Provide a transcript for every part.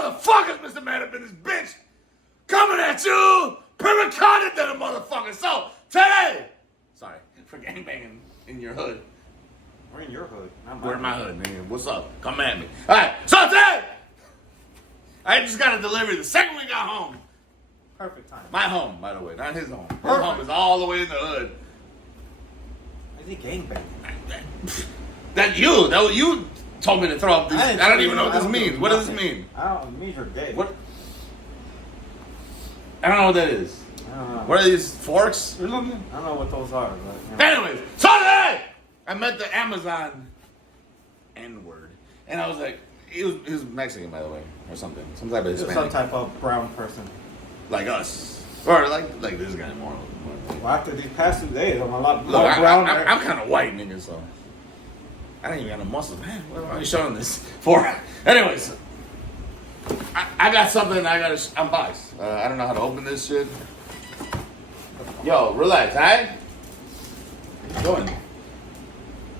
motherfuckers, MrMaD up in this bitch. Coming at you. Pericarded to the motherfucker. So, today. Sorry, for gangbanging in your hood. We're in your hood. We're in my hood, nigga. What's up? Come at me. Alright, so today. I just got a delivery the second we got home. Perfect time. My home, by the way, not his home. His home is all the way in the hood. Is he gangbang? That you told me to throw up these. I don't even know what this means. What does this mean? It means you're gay. What? I don't know what that is. I don't know. What are these, forks or something? I don't know what those are, but... Anyways, so today, I met the Amazon N-word. And I was like, he was Mexican, by the way, or something. Some type of Hispanic. Some type of brown person. Like us. Or like this guy more. Well, after these past 2 days, I'm a lot more Look, brown. I'm kind of white, nigga, so... I don't even got no muscles, man. What am I showing this for? Anyways, I got something I gotta unbox. I don't know how to open this shit. Yo, relax, alright? What you doing?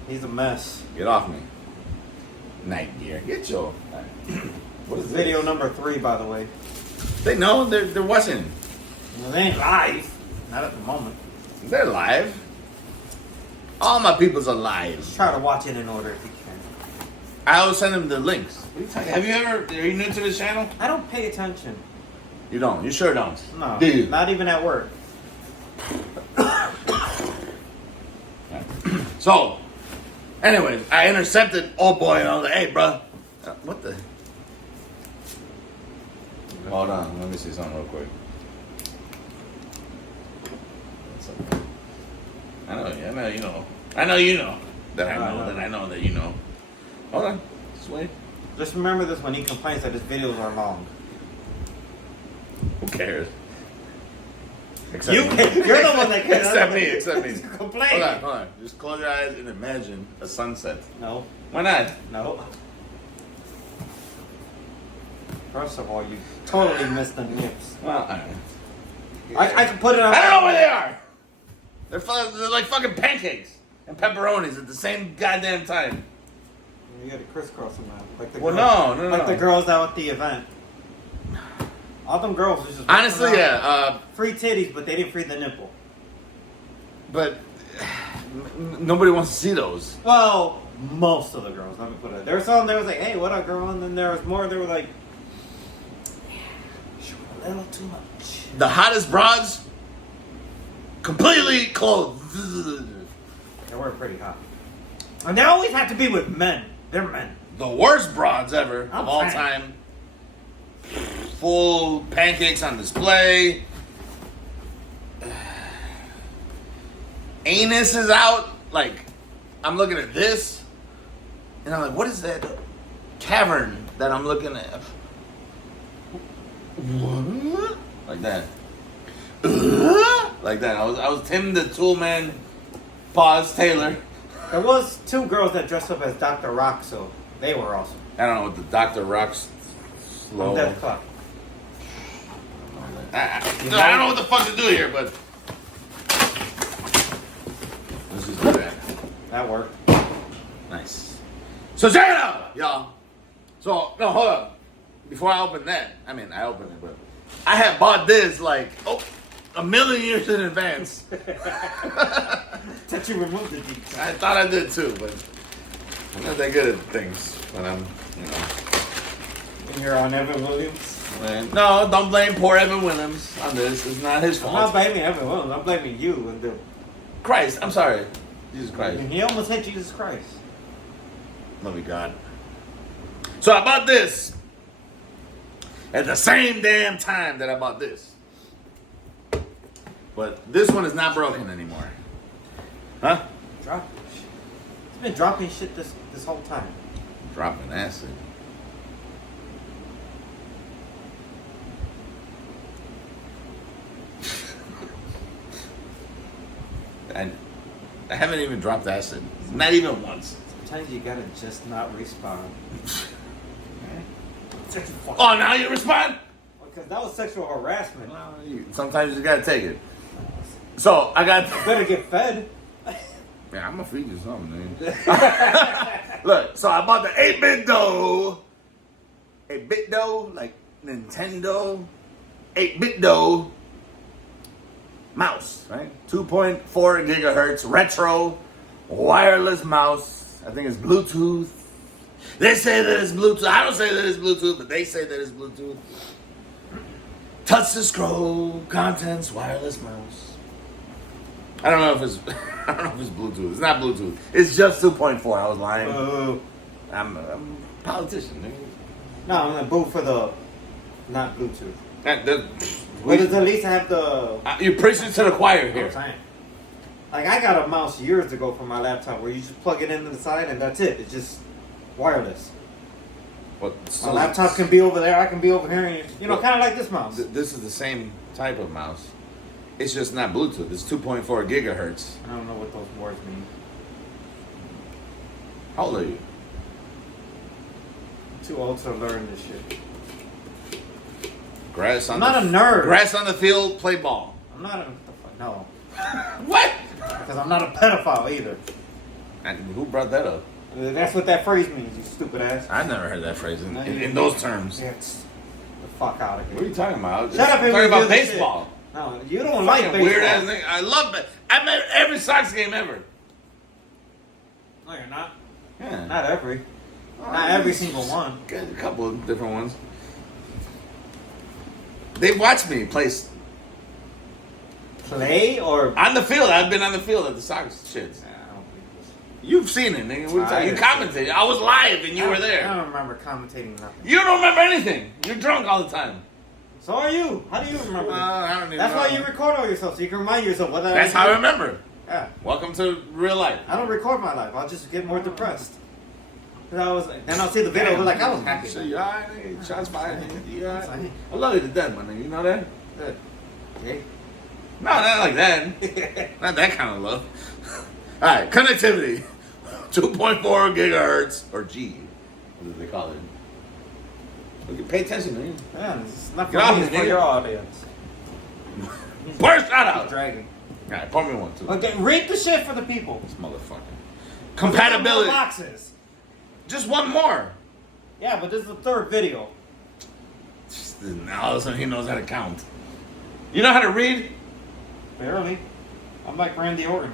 He's a mess. Get off me. Night gear. Get your... What is this? Video number 3, by the way. They know. They're watching. Well, they ain't live. Not at the moment. They're live. All my people's alive. Just try to watch it in order if you can. I always send them the links. Have you ever... Are you new to this channel? I don't pay attention. You don't. You sure don't. No. Do you? Not even at work. So, anyways, I intercepted old boy and I was like, hey, bro. What the... Hold on. Let me see something real quick. I know you know. I know you know. That I know that I know that you know. Hold on. Just wait. Just remember this when he complains that his videos are long. Who cares? You're the one that cares. Except me. Complain. Hold on. Just close your eyes and imagine a sunset. No. Why not? No. First of all, you totally missed the nips. Well, I can put it on. I don't know where they are. They're like fucking pancakes and pepperonis at the same goddamn time. You gotta crisscross them out. Like the Well, girls, no. Like the girls out at the event. All them girls was just Honestly, yeah. Free titties, but they didn't free the nipple. But nobody wants to see those. Well, most of the girls. Let me put it. There was some that was like, "Hey, what up, girl?" And then there was more. They were like, "A little too much." The hottest broads, completely clothed. They were pretty hot. And they always have to be with men. They're men. The worst broads ever of all saying. time. Full pancakes on display. Anus is out. Like, I'm looking at this, and I'm like, what is that cavern that I'm looking at? What? Like that. Like that. I was Tim the Tool Man. Pause, Taylor. There was 2 girls that dressed up as Dr. Rock, so they were awesome. I don't know what the Dr. Rock's slow. Death Clock. I don't know what the fuck to do here, but let's just do that. That worked. Nice. So check it out, y'all. So no, hold up. Before I open that, I opened it, but I had bought this like a million years in advance. That you removed the deep. I thought I did too, but I'm not that good at things when I'm, When you're on Evan Williams. Man. No, don't blame poor Evan Williams on this. It's not his fault. I'm not blaming Evan Williams. I'm blaming you and the. Christ, I'm sorry. Jesus Christ. He almost hit Jesus Christ. Love you, God. So I bought this at the same damn time that I bought this. But this one is not broken anymore. Huh? Drop. It's been dropping shit this whole time. Dropping acid. And I haven't even dropped acid. Not even once. Sometimes you gotta just not respond. Oh, now you respond? Because that was sexual harassment. Well, sometimes you gotta take it. So I got. You better get fed. Yeah, I'm gonna feed you something, man. Look, so I bought the 8BitDo. 8BitDo, like Nintendo, 8BitDo mouse, right? 2.4 gigahertz retro wireless mouse. I think it's Bluetooth. They say that it's Bluetooth. I don't say that it's Bluetooth, but they say that it's Bluetooth. Touch to scroll, contents, wireless mouse. I don't know if it's Bluetooth. It's not Bluetooth. It's just 2.4. I was lying. I'm a politician, nigga. No, I'm gonna vote for the not Bluetooth. But does at least have the? You're preaching to the choir here. Like I got a mouse years ago for my laptop where you just plug it into the side and that's it. It's just wireless. What? My laptop can be over there. I can be over here. And, kind of like this mouse. This is the same type of mouse. It's just not Bluetooth. It's 2.4 gigahertz. I don't know what those words mean. How old are you? Too old to learn this shit. Grass on I'm not a nerd. Grass on the field, play ball. I'm not a... No. What? Because I'm not a pedophile either. And who brought that up? That's what that phrase means, you stupid ass. I've never heard that phrase in those terms. Get the fuck out of here. What are you talking about? Shut up and talking about review this baseball. shit. No, you don't like baseball. Weird ass thing. I love it. I'm at every Sox game ever. No, you're not. Yeah. Not every. Not every single one. A couple of different ones. They watch me play or on the field. I've been on the field at the Sox shits. You've seen it, nigga. You commentated. I was live and you were there. I don't remember commentating nothing. You don't remember anything. You're drunk all the time. So are you. How do you remember? I don't even That's know. why you record all yourself, so you can remind yourself what That's how I remember. Yeah. Welcome to real life. I don't record my life. I'll just get more depressed. Then I'll see the video. Like I was happy. So you alright, nigga? Shots fired. You alright? Fine. I love you to death, my nigga. You know that? Okay. No, not like that. Not that kind of love. All right, connectivity. 2.4 gigahertz, or G, what do they call it? Okay, pay attention, man. Yeah, it's not Get for off me, it, it's for nigga. your audience. Burst that out. Dragging. All right, pour me one, too. Okay, read the shit for the people. This motherfucker. Compatibility. Boxes. Just one more. Yeah, but this is the third video. Now all of a sudden he knows how to count. You know how to read? Barely. I'm like Randy Orton.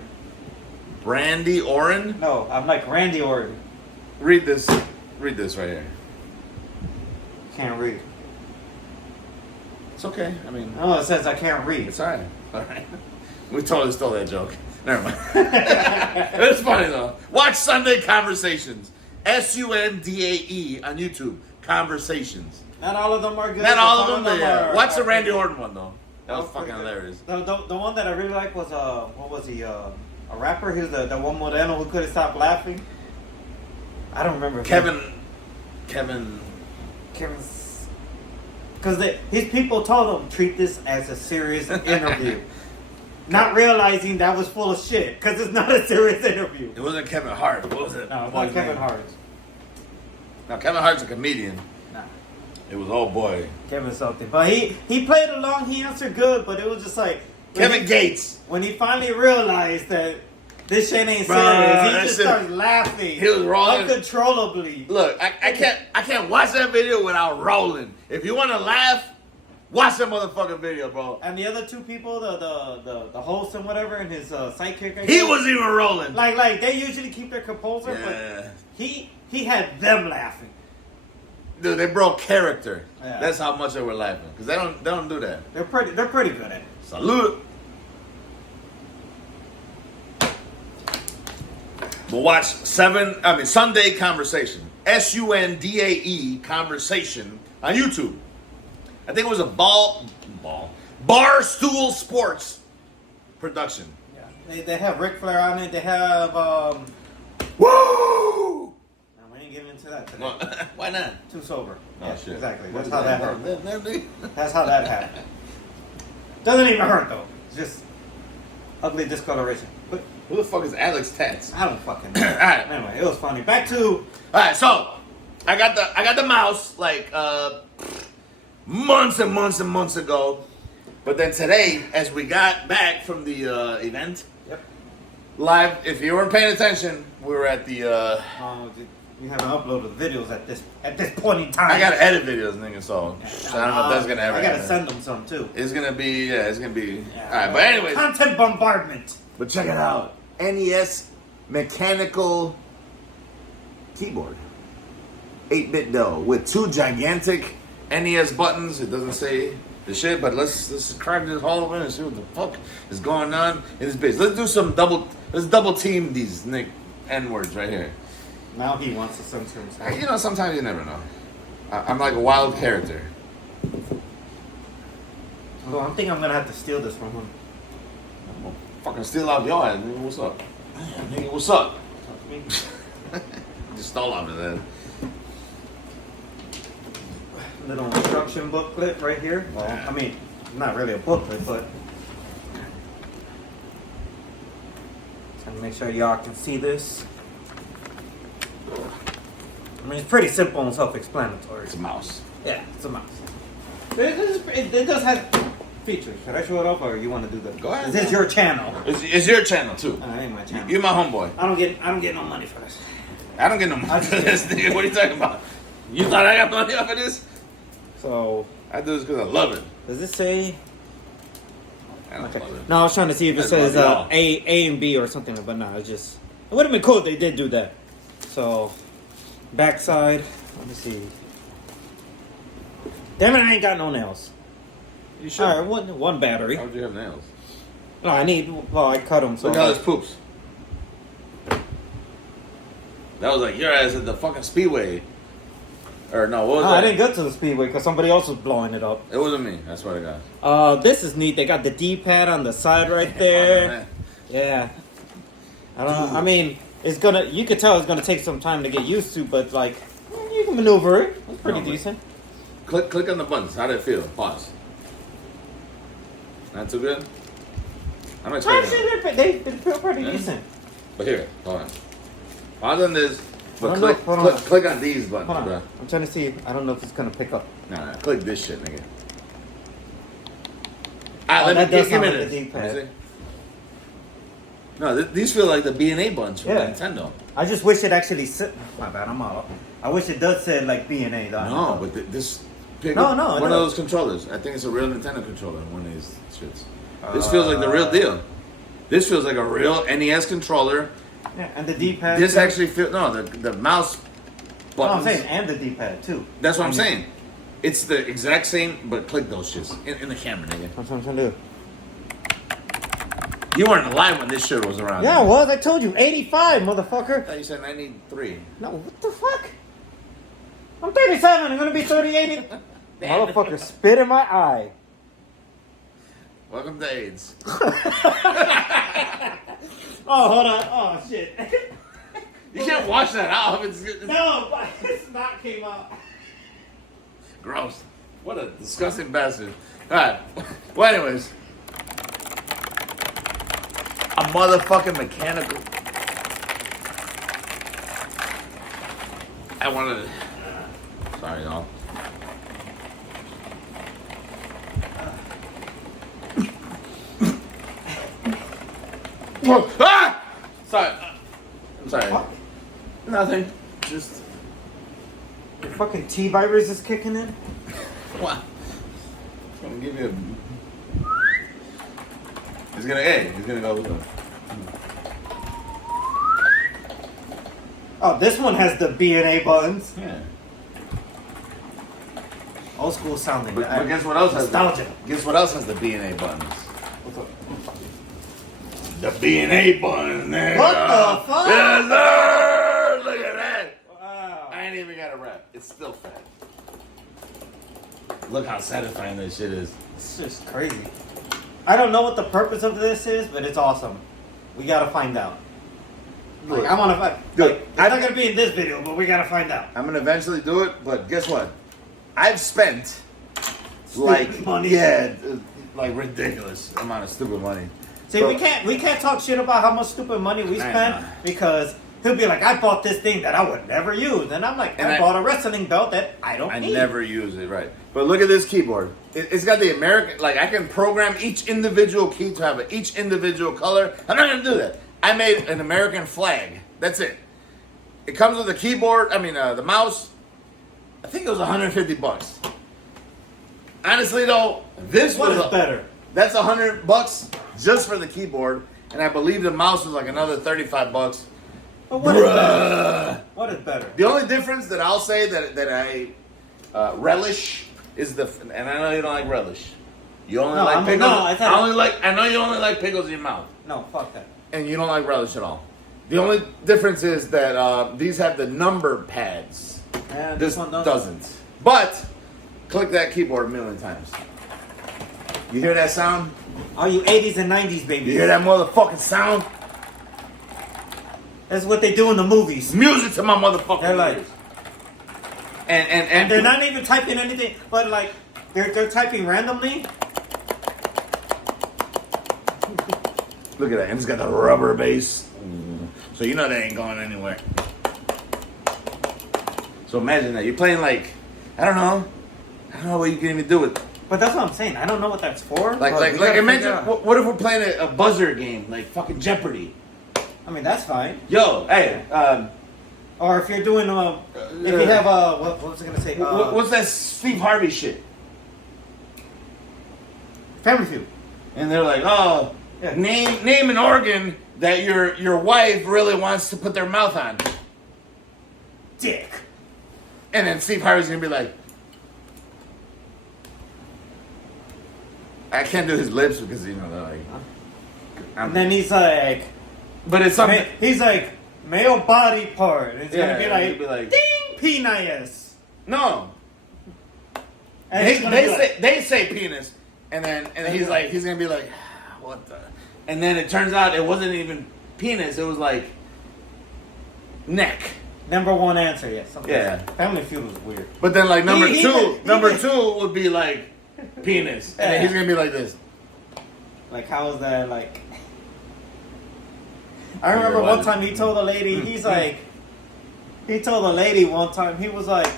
Brandy Orrin? No, I'm like Randy Orton. Read this. Read this right here. Can't read. It's okay. I mean, No, it says I can't read. it's alright. Alright. We totally stole that joke. Never mind. It's funny though. Watch Sunday Conversations. SUNDAE on YouTube. Conversations. Not all of them are good. Not all Some of them. Yeah. are- Watch the Randy Orton one though. That was fucking Okay. hilarious. The one that I really like was what was he? A rapper. He was the one Moreno who couldn't stop laughing. I don't remember. Kevin's. Because his people told him treat this as a serious interview, not realizing that was full of shit. Because it's not a serious interview. It wasn't Kevin Hart. What was it? No, it's What not was Kevin his name? Hart. Now Kevin Hart's a comedian. Nah, It was oh boy. Kevin something. But he played along. He answered good, but it was just like Kevin Gates. when he finally realized that this shit ain't Bro, serious, that he just shit- started laughing. He was rolling. Uncontrollably. Look, I can't watch that video without rolling. If you want to laugh, watch that motherfucking video, bro. And the other two people, the host and whatever, and his sidekick, I He guess, wasn't even rolling. like they usually keep their composure, Yeah. but he had them laughing. Dude, they broke character. Yeah. That's how much they were laughing. Because they don't do that. They're pretty good at it. Salute. But watch Sunday Conversation. SUNDAE Conversation on YouTube. I think it was a Barstool Sports production. Yeah, they have Ric Flair on it. They have Woo! No, we ain't getting into that today. Why not? Too sober. Oh, Yeah, shit. exactly. What That's is how that hurt. that? That's how that happened. Doesn't even hurt though. It's just ugly discoloration. But Who the fuck is Alex Tats? I don't fucking know. Alright. Anyway, it was funny. Back to Alright, so I got the mouse like months and months and months ago. But then today, as we got back from the event, Yep. live, if you weren't paying attention, we were at the You haven't uploaded the videos at this point in time. I gotta edit videos, nigga. So I don't know if that's gonna ever. I gotta happen. send them some too. It's gonna be. It's gonna be. Yeah. All right, but anyways. Content bombardment. But check it out. NES mechanical keyboard. 8BitDo with 2 gigantic NES buttons. It doesn't say the shit, but let's crack this whole open and see what the fuck is going on in this bitch. Let's double team these N words right here. Now he wants to censor himself. You know, sometimes you never know. I'm like a wild character. Oh, I think I'm gonna have to steal this from him. I'm gonna fucking steal off your ass, nigga. What's up? Nigga, what's up? Talk to me. Just stole off of that. Little instruction booklet right here. Well, I mean, not really a booklet, but trying to make sure y'all can see this. I mean, it's pretty simple and self-explanatory. It's a mouse. Yeah, it's a mouse. It does have features. Should I show it off, or you want to do that? Go ahead. This is your channel. It's your channel too. It ain't my channel. You're my homeboy. I don't get no money for this. I don't get no money for this, nigga. What are you talking about? You thought I got money off of this? So I do this because I love it. does it say? I don't Okay. love it. No, I was trying to see if it That's says love A and B or something, but no, it's just. It would have been cool if they did do that. So, backside. Let me see. Damn it, I ain't got no nails. You should. All right, one battery. How would you have nails? No, I need. Well, I cut them. So Look at all this poops. That was like your ass at the fucking speedway. Or no, what was No, that? I didn't get to the speedway because somebody else was blowing it up. It wasn't me. That's what I got. This is neat. They got the D-pad on the side right there. Yeah. I don't know. I mean, it's gonna. You could tell it's gonna take some time to get used to, but like, you can maneuver it. It's pretty decent. Click on the buttons. How did it feel? Pause. Not too good? I'm expecting it. Actually, they feel pretty Yeah. decent. But here, hold on. Pause on this, but Hold on, hold on. click on these buttons, Hold on. bro. I'm trying to see. I don't know if it's gonna pick up. Nah, click this shit, nigga. Oh, that does give me sound like this. the D-pad. Let me see. No, these feel like the B&A buttons from Yeah. Nintendo. I just wish it actually said. My bad. I'm out. I wish it does say like B&A. Though. No, but this pick No, up no, one no. of those controllers. I think it's a real Nintendo controller. One of these shits. This feels like the real deal. This feels like a real NES controller. Yeah, and the D-pad. This too. actually feels the mouse No, I'm buttons. saying and the D-pad too. That's what I'm I mean, saying. It's the exact same, but click those shits in the camera, nigga. That's what I'm trying to do. You weren't alive when this shit was around. Yeah, I nigga. was. I told you, 85, motherfucker. I thought you said 93. No, what the fuck? I'm 37. I'm gonna be 38. Motherfucker, spit in my eye. Welcome to AIDS. Oh, hold on. Oh shit. You can't wash that off. It's No, but his snot came out. gross. What a disgusting bastard. Alright. Well, anyways. A motherfucking mechanical. I wanted to. Sorry, y'all. Whoa. Ah! Sorry. I'm sorry. What? Nothing. Just. The fucking T-virus is kicking in. What? It's gonna give you a. He's gonna go with it. Oh, this one has the B&A buttons. Yeah. Old school sounding. But guess what else has Nostalgia. Guess what else has the B&A buttons? The B&A buttons, nigga. What the fuck? Yes, sir! Look at that. Wow. I ain't even got a rap. It's still fat. Look how satisfying this shit is. It's just crazy. I don't know what the purpose of this is, but it's awesome. We gotta find out. Like, I wanna find. Good. Like, it's not gonna be in this video, but we gotta find out. I'm gonna eventually do it, but guess what? I've spent like money. Yeah, like ridiculous amount of stupid money. See, So- we can't talk shit about how much stupid money we I spent know. because he'll be like, I bought this thing that I would never use, and I'm like, And I I- bought a wrestling belt that I don't I need. never use it, right? But look at this keyboard. It's got the American, like I can program each individual key to have each individual color. I'm not gonna do that. I made an American flag. That's it. It comes with a keyboard. I mean, the mouse. I think it was $150. Honestly, though, this What was is better? That's $100 just for the keyboard, and I believe the mouse was like another $35. But what is better? What is better? The only difference that I'll say that I relish is and I know you don't like relish. You only like pickles. No, I know you only like pickles in your mouth. No, fuck that. And you don't like relish at all. The only difference is that these have the number pads. This one doesn't. But click that keyboard a million times. You hear that sound? All you 80s and 90s babies. You hear that motherfucking sound? That's what they do in the movies. Music to my motherfucking They're like, ears. And they're not even typing anything, but like they're typing randomly. Look at that. And it's got the rubber bass. So you know that ain't going anywhere. So imagine that. You're playing like, I don't know what you can even do with. But that's what I'm saying. I don't know what that's for. Like imagine, what if we're playing a buzzer game, like fucking Jeopardy? I mean, that's fine. Yo, hey, or if you're doing, if you have what was I gonna say? What's that Steve Harvey shit? Family Feud. And they're like, oh, yeah. name an organ that your wife really wants to put their mouth on. Dick. And then Steve Harvey's gonna be like, I can't do his lips because they're like. And then he's like, but it's something. He's like male body part. It's gonna be like, ding, penis. No. And they say penis, and then he's gonna be like, what the? And then it turns out it wasn't even penis. It was like neck. Number one answer, yes. Yeah. Family Feud was weird. But then like number two would be like penis, and then he's gonna be like this. Like how is that like? I remember one time he told a lady, he told a lady one time, he was like,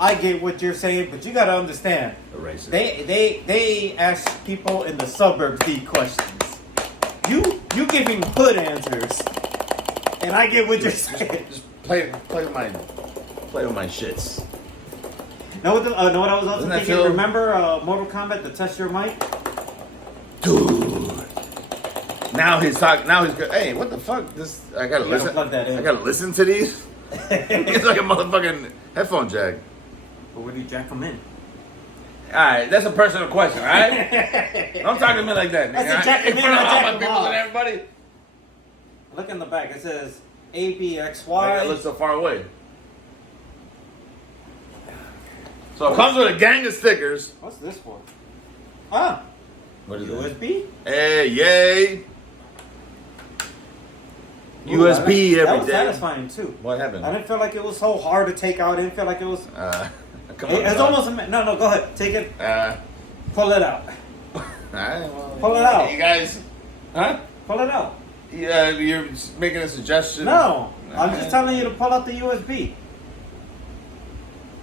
I get what you're saying, but you gotta understand. Racist. They ask people in the suburbs these questions. You giving hood answers, and I get what you're saying. Just play with my shits. Know what I was also thinking? feel... Remember Mortal Kombat, the Test Your Mic? Dude. Now he's talking. Now he's good. Hey, what the fuck? I gotta listen. Plug that in. I gotta listen to these. It's like a motherfucking headphone jack. But where do you jack them in? All right, that's a personal question. All right, don't talk to me like that. I said jack them in, front of not all jack my them people off. and everybody. Look in the back. It says ABXY. I look so far away. So it comes with a gang of stickers. What's this for? Ah, What is USB? Hey, yay! USB that every was day. satisfying too. What happened? I didn't feel like it was so hard to take out. I didn't feel like it was. Come on. It's almost no. Go ahead, take it. Pull it out. Pull it out. You guys, huh? Pull it out. Yeah, you're making a suggestion. No, I'm just telling you to pull out the USB.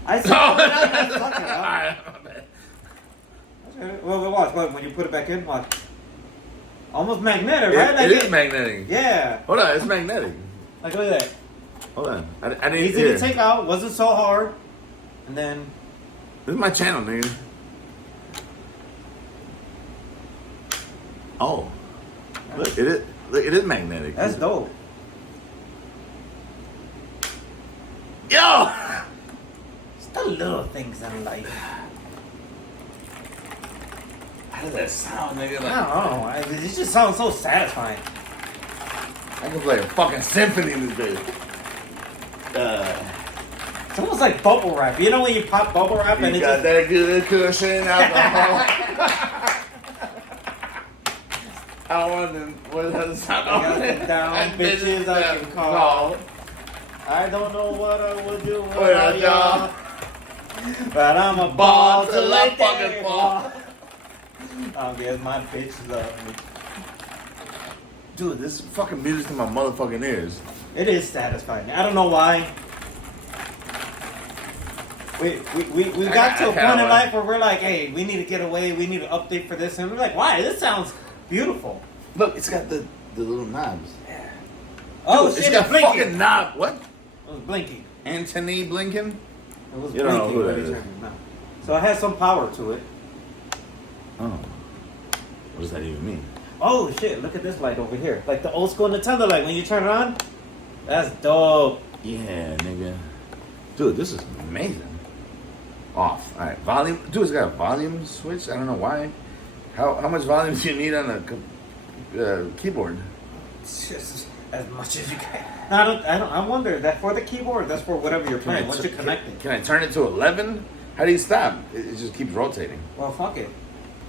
I said, Alright. well, watch. When you put it back in, watch. Almost magnetic, right? It is magnetic. Yeah. Hold on, it's magnetic. Like, look at that. Hold on. I didn't Easy hear. to take out. Wasn't so hard. And then. This is my channel, nigga. Oh. Look, it is magnetic. That's dope. Yo! It's the little things in life. How does that sound, nigga? Like, I don't know. It just sounds so satisfying. I can play a fucking symphony in this bitch. It's almost like bubble wrap. You know when you pop bubble wrap and You it got just... that good cushion alcohol. I want to... What does it sound I got them down bitches I can call. No. I don't know what I would do Without y'all. But I'm a Ball ball till till I I fucking fall. I'll get my bitches up. Dude, this fucking music to my motherfucking ears. It is satisfying. I don't know why. We got to a point in life where we're like, hey, we need to get away. We need to update for this. And we're like, why? This sounds beautiful. Look, it's got the little knobs. Oh, Dude, shit, it's got blinking. fucking knob. What? was blinking. Anthony Blinken? It was You don't know blinking who when that he is. turned it. No. So it has some power to it. Oh. What does that even mean? Oh shit! Look at this light over here, like the old school Nintendo light. When you turn it on, that's dope. Yeah, nigga. Dude, this is amazing. Off. Alright, volume. Dude, it's got a volume switch. I don't know why. How much volume do you need on a keyboard? It's just as much as you can. No, I wonder that for the keyboard. That's for whatever you're playing. Once you connect it. Can I turn it to 11? How do you stop? It just keeps rotating. Well, fuck it.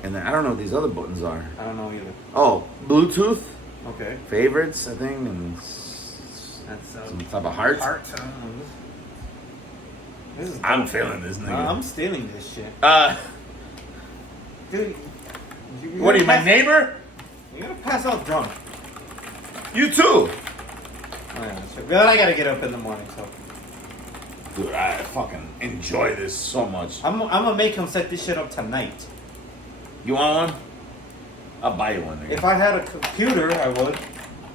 And then I don't know what these other buttons are. I don't know either. Oh, Bluetooth. Okay. Favorites, I think, and That's some type of heart. This is. I'm dope. feeling this nigga. I'm stealing this shit, dude. What are you, my neighbor? You're gonna pass out drunk. You too. Oh, yeah, that's right. But I gotta get up in the morning, so. Dude, I fucking enjoy this so much. I'm gonna make him set this shit up tonight. You want one? I'll buy you one, nigga. If I had a computer, I would.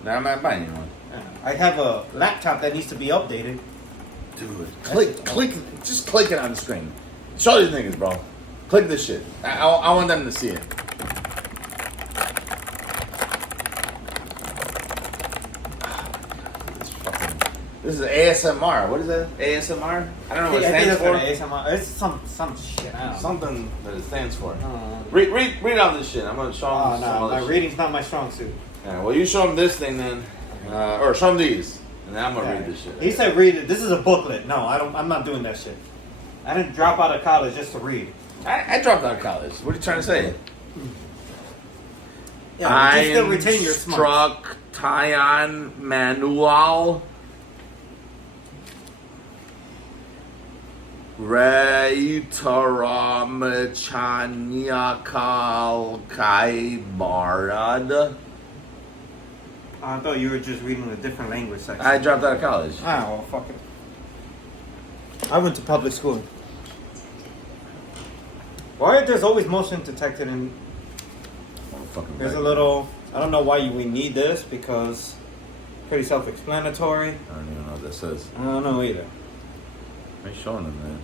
Nah, I'm not buying you one. I have a laptop that needs to be updated. Dude, click, just click it on the screen. Show these niggas, bro. Click this shit. I want them to see it. This is ASMR. What is that? ASMR? I don't know what it stands for. ASMR. It's some shit. I don't know. Something that it stands for. I don't know. Read out this shit. I'm gonna show them Oh some no, other my shit. reading's not my strong suit. Yeah, well, you show them this thing then, or show them these, and then I'm gonna read this shit. He said read it. This is a booklet. No, I don't. I'm not doing that shit. I didn't drop out of college just to read. I dropped out of college. What are you trying to say? Yeah, but you still retain your smarts. Struck Tyon Manual. Reitaram Chanyakal Kaibarad. I thought you were just reading a different language section. I dropped out of college. Ah, well, fuck it. I went to public school. Why there's always motion detected in... There's a little... I don't know why we need this, because... Pretty self-explanatory. I don't even know what this says. I don't know either. Why are you showing them, man?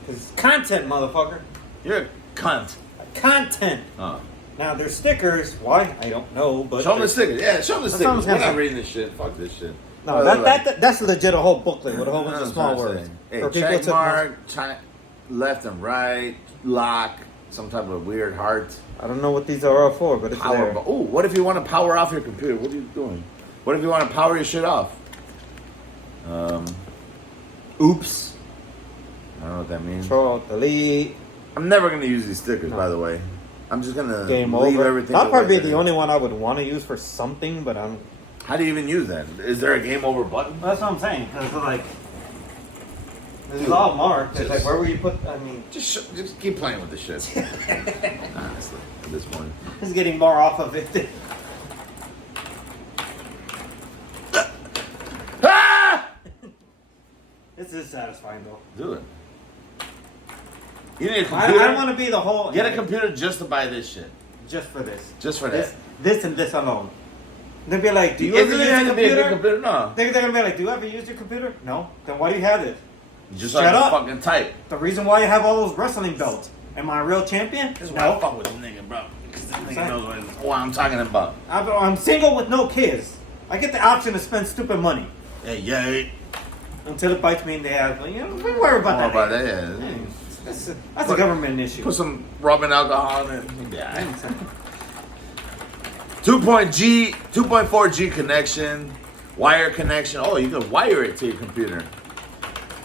Because it's content, motherfucker. You're a cunt. Content. Oh. Now, there's stickers. Why? I don't know, but... Show them the stickers. Yeah, show them the That's stickers. what I'm We're not saying. reading this shit. Fuck this shit. No, that's legit a whole booklet with a whole bunch of small words. Hey, For people check to- mark, left and right, lock, some type of weird heart. I don't know what these are all for, but it's Power. there. Oh, what if you want to power off your computer? What are you doing? What if you want to power your shit off? Oops. I don't know what that means. Control, delete. I'm never gonna use these stickers, by the way. I'm just gonna Game leave over. everything. That'll probably be away. the only one I would want to use for something, but I'm... How do you even use that? Is there a game over button? That's what I'm saying, because like... This is all marked. It's like, where will you put... I mean... Just keep playing with the shit. Honestly, at this point. It's getting more off of it. Ah! This is satisfying, though. Do it. You need a I computer. want to be the whole... Get a computer just to buy this shit. Just for this. Just for that. This and this alone. They'll be like, do you ever Isn't use it your going to be a good computer? computer? No. They're going to be like, do you ever use your computer? No. Then why do you have it? Just Shut like up. fucking type. The reason why you have all those wrestling belts. Am I a real champion? This is why I fuck with this nigga, bro. Because this nigga knows what I'm talking about. I'm single with no kids. I get the option to spend stupid money. Hey, yeah. Until it bites me in the ass. Like, you know, we worry about that. About that, yeah. That's a government issue. Put some rubbing alcohol in it. Yeah. 2.4G connection, wire connection. Oh, you can wire it to your computer.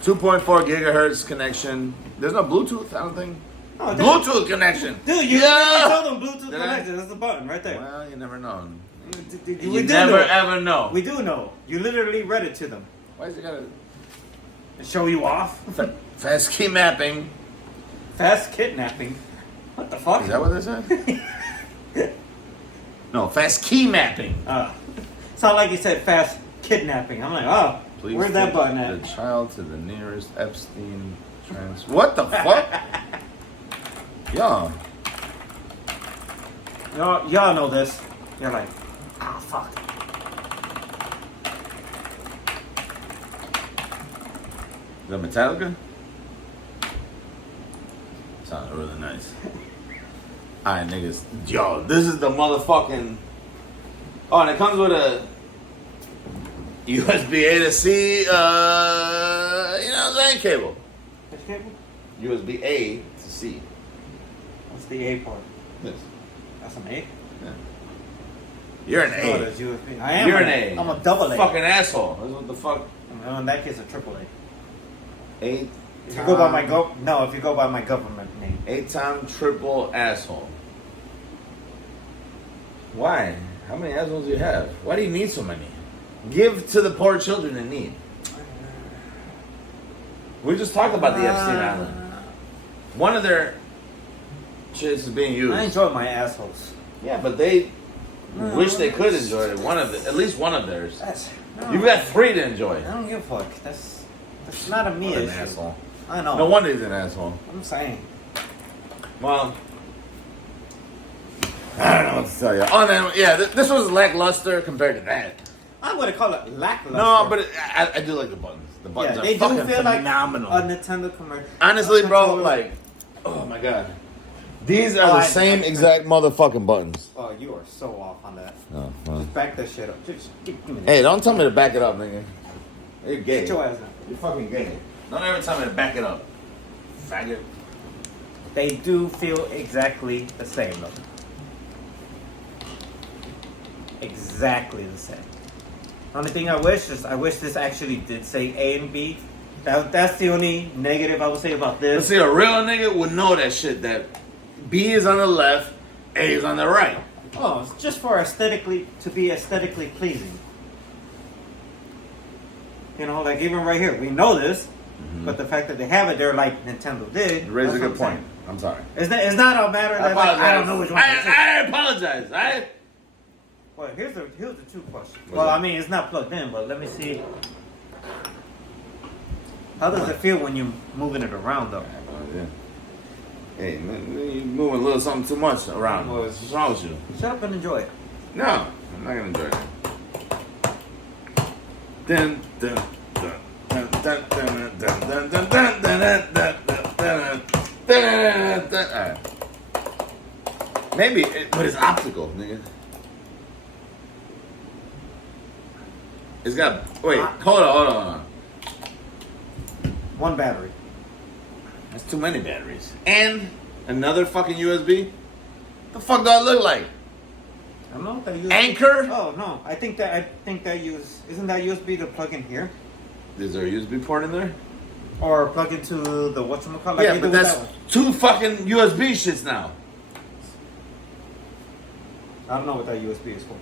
2.4 gigahertz connection. There's no Bluetooth, I don't think. Oh, Bluetooth connection. Dude, you Yeah. told them Bluetooth Did I? connected. That's the button right there. Well, you never know. We You do never know. ever know. We do know. You literally read it to them. Why is it gotta And show you off. fast key mapping? Fast kidnapping. What the fuck? Is that what this said? No, fast key mapping. Sound like you said fast kidnapping. I'm like, oh, Please where's that take button at? the child to the nearest Epstein trans. What the fuck? Yeah. Y'all know this. You're like, oh fuck. The Metallica? Sounds really nice. Alright, niggas. Yo, this is the motherfucking... Oh, and it comes with a USB A to C, you know, LAN cable. Which cable? USB A to C. What's the A part? This. That's an A? Yeah. You're an Oh, A. there's USB. I am. You're an A. I'm a double A. Fucking asshole. That's what the fuck. No, in that case, a triple A. Eight. If you go by my if you go by my government name. 8-time triple asshole. Why? How many assholes do you have? Why do you need so many? Give to the poor children in need. We just talked about the Epstein Island. One of their shits is being used. I enjoy my assholes. Yeah, but they wish they could enjoy it. At least one of theirs. No, You've got 3 to enjoy. I don't give a fuck. That's not a me What an issue. asshole. I know. No wonder he's an asshole. I'm saying. Well, I don't know what to tell you. Oh, then, yeah, this was lackluster compared to that. I wouldn't call it lackluster. No, but I do like the buttons. The buttons yeah, are they fucking do feel phenomenal. like a Nintendo commercial. Honestly, bro, like, oh my god. These are the same exact motherfucking buttons. Oh, you are so off on that. Oh, well. Just back that shit up. Just give me that. Hey, don't tell me to back it up, nigga. You're gay. Sit your ass down. You're fucking gay. Don't ever tell me to back it up. Faggot. They do feel exactly the same, though. Exactly the same. Only thing I wish is this actually did say A and B. That's the only negative I would say about But this. see, a real nigga would know that shit, that B is on the left, A is on the right. Oh, it's just for to be aesthetically pleasing. You know, like even right here, we know this, but the fact that they have it there like Nintendo did. You raised a that's good what I'm point. I'm sorry. saying. It's not a matter that like, I don't know which one. I apologize. Well, here's the 2 questions. What's Well, that? I mean, it's not plugged in, but let me see. How does it feel when you're moving it around, though? Yeah. Hey, man, you're moving a little something too much around. What's wrong with you? Shut up and enjoy it. No, I'm not gonna enjoy it. Dun, dun, dun, dun, dun, dun, dun, dun, dun, dun, dun, dun, dun, dun, dun. All right. Maybe, but it's optical, nigga. It's got. Wait, hold on. 1 battery. That's too many batteries. And another fucking USB. The fuck do I look like? I don't know what that USB. Anchor? Oh no, I think that isn't that USB to plug in here Is there a USB port in there? or plug into the whatchamacallit? Like Yeah, they but do with that's that one. 2 fucking USB shits now. I don't know what that USB is for.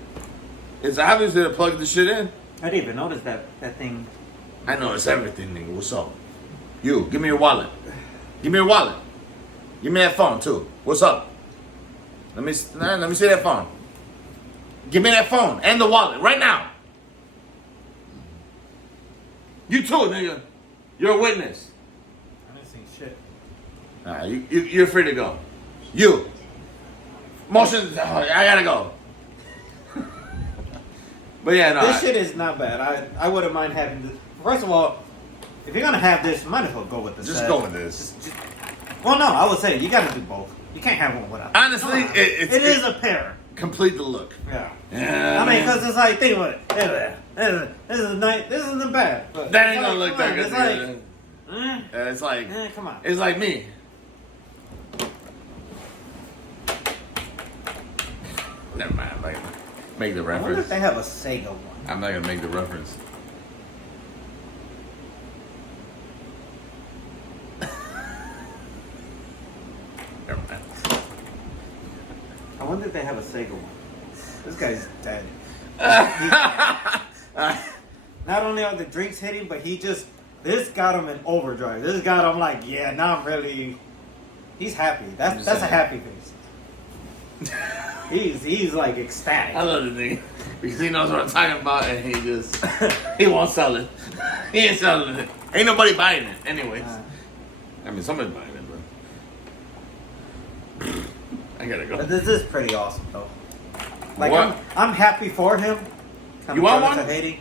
It's obviously to plug the shit in. I didn't even notice that thing. I know it's everything, nigga. What's up? You, give me your wallet. Give me your wallet. Give me that phone too. What's up? Let me see that phone. Give me that phone and the wallet right now. You too, nigga. You're a witness. I didn't see shit. All right, you're free to go. You. Motion. I gotta go. But yeah, no. This shit is not bad. I wouldn't mind having this. First of all, if you're gonna have this, you might as well go with this. Just go with this. Well, no, I would say you gotta do both. You can't have one without. Honestly, it is a pair. Complete the look. Yeah. Yeah. I mean, because it's like, think about it. This is nice. This isn't bad. But That ain't it's gonna like, look come that on, good. It's like, It's like, come on. it's like me. Never mind. I'm not gonna make the I wonder if reference. they have a Sega one. I'm not gonna make the reference. Never mind. I wonder if they have a Sega one. This guy's dead. Not only are the drinks hitting, but this got him in overdrive. This got him like, yeah, now I'm really. He's happy. That's a happy face. He's like ecstatic. I love the nigga because he knows what I'm talking about and he won't sell it. He ain't selling it. Ain't nobody buying it, anyways. I mean, somebody's buying it, but I gotta go. But this is pretty awesome, though. Like What? I'm happy for him. You want jealous one? of Haiti.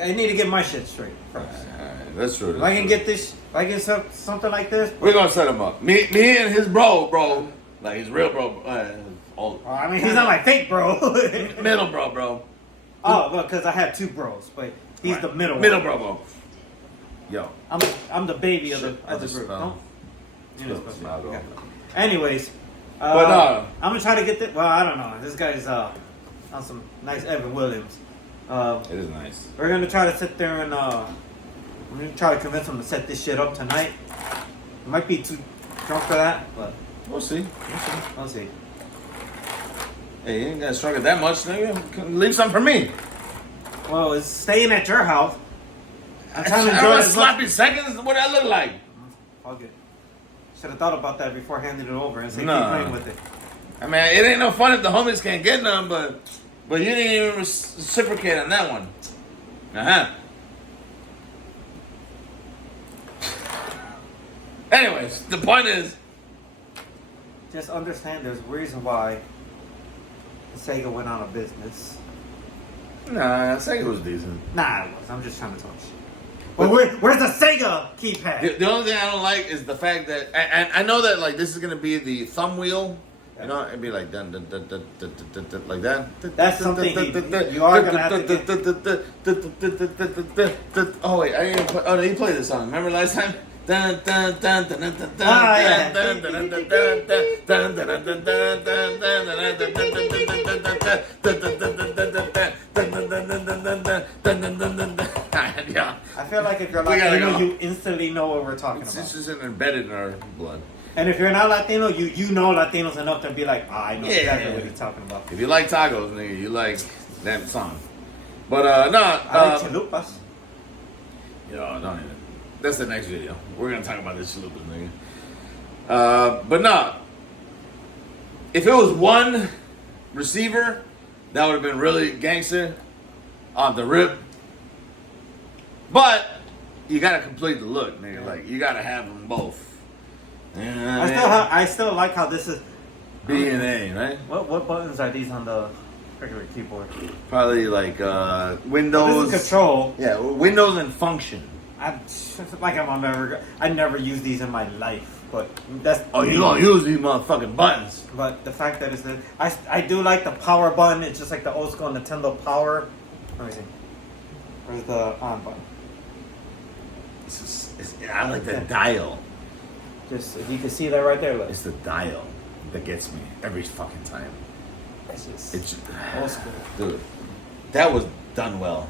I need to get my shit straight first. Alright, that's true. If I can get this, if I get something like this, we're gonna set him up. Me and his bro, like his real bro. I mean, he's not my fake bro. Middle bro. Oh, well, because I have two bros, but he's the middle. Middle one. bro. Yo, I'm the baby of the group. Spell. Okay. Anyways, but no. I'm gonna try to get this. Well, I don't know. This guy's on some nice Evan Williams. It is nice. We're gonna try to sit there and I'm gonna try to convince him to set this shit up tonight. Might be too drunk for that, but We'll see. we'll see. Hey, you ain't gotta struggle that much, nigga. Leave some for me. Well, it's staying at your house. I'm trying to I enjoy want it. sloppy seconds. What do I look like? Fuck it. Should have thought about that before handing it over and say Nah. keep playing with it. I mean, it ain't no fun if the homies can't get none, but you didn't even reciprocate on that one. Anyways, the point is, Just understand there's a reason why Sega went out of business. nah, Sega was decent. Nah, it was. I'm just trying to talk shit. But where's the Sega keypad? The only thing I don't like is the fact that, and I know that like this is gonna be the thumb wheel. You know, it'd be like dun, dun, dun, dun, dun, dun, dun, like that. That's something you are gonna have to get. Oh wait, I didn't play, you played this song. Remember last time? Dun, dun, dun, dun, dun, dun, Ah, yeah. dun, dun, dun, dun, dun, dun, dun, dun, dun, dun, dun, dun. Yeah. I feel like if you're We gotta Latino, go. you instantly know what we're talking This about. isn't embedded in our blood. And if you're not Latino, you know Latinos enough to be like, I know exactly what he's talking about. If you like tacos, nigga, you like that song. But no, I like chalupas. yo, don't even. That's the next video. We're gonna talk about this chalupas, nigga. But no, if it was one receiver, that would have been really gangster off the rip. But you gotta complete the look, nigga. Like you gotta have them both. I still like how this is. B and A, right? What buttons are these on the regular keyboard? Probably like Windows. This is control. Yeah, Windows and function. I never use these in my life, but that's. Oh, you don't use these motherfucking buttons. But the fact that it's the I do like the power button. It's just like the old school Nintendo power. Let me see. Where's the on button? I like the dial. Just if you can see that right there, look. It's the dial that gets me every fucking time. It's just It's old school. dude. That was done well.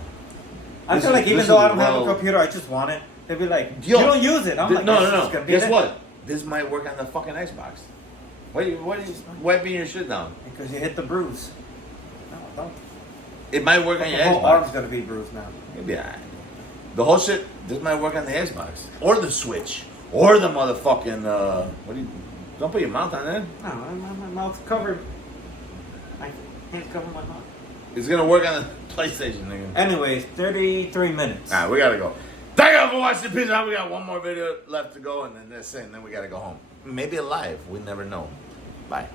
I This feel is- like even this though is I don't have well- a computer, I just want it. They'd be like, Yo, you don't use it. I'm like, no. this is gonna be Guess there. what? This might work on the fucking Xbox. What are you wiping your shit down? Because you hit the bruise. No, don't. It might work on your The whole arm's Xbox. gonna be bruised now. Maybe the whole shit. This might work on the Xbox or the Switch or the motherfucking. What do you? Don't put your mouth on that. No, my mouth's covered. My hands cover my mouth. It's gonna work on the PlayStation, nigga. Anyways, 33 minutes. Alright, we gotta go. Thank you for watching the picture. We got one more video left to go, and then that's it. And then we gotta go home. Maybe alive. We never know. Bye.